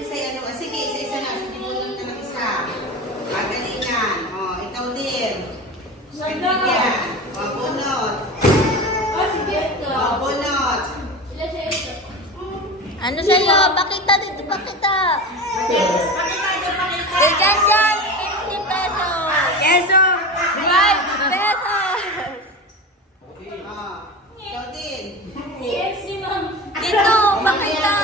isa ano. Sige, isa-isa na. Sige, bunot na ng isa. Magalingan. O, ikaw din. Kaibigan. O, bunot. O, bunot. Ano sa'yo? Pakita dito, pakita. Pakita dito, pakita. Dyan, 50 pesos. Keso. 5 pesos. O, ikaw din. Dito, pakita.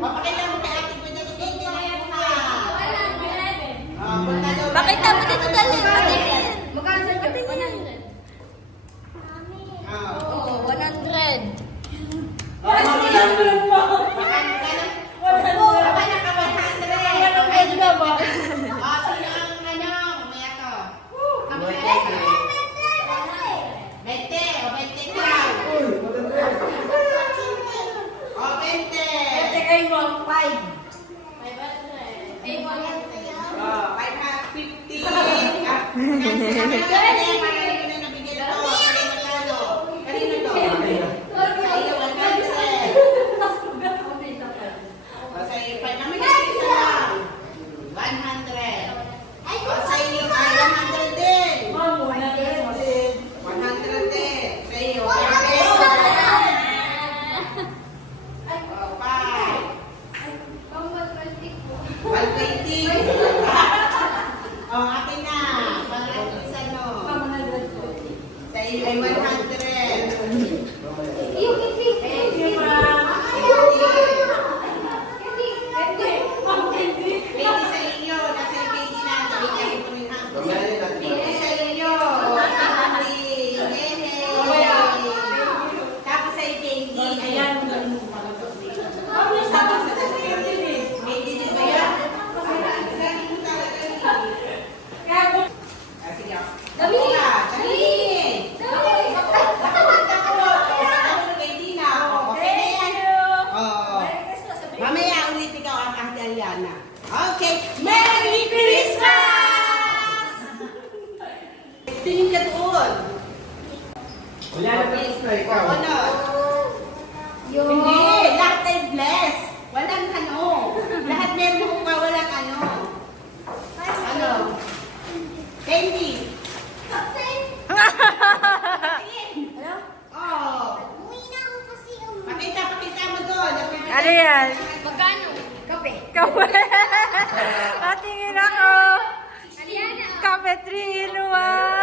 O, pakita mo kay ate. Pwede ito din na muna. Pakita mo dito, dali. Magkano sa ito? 100. Oh, 100. Okay, Merry Christmas! Tingin ka doon. Wala na Christmas ikaw. Ano? Hindi, lahat ay bless. Walang ano. Lahat meron kung walang ano. Ano? Candy. Hello? Oh. Pakita mo doon. Ano yan? Magkano? Kape. Kape. Patingin ako. Kape 3 in 1.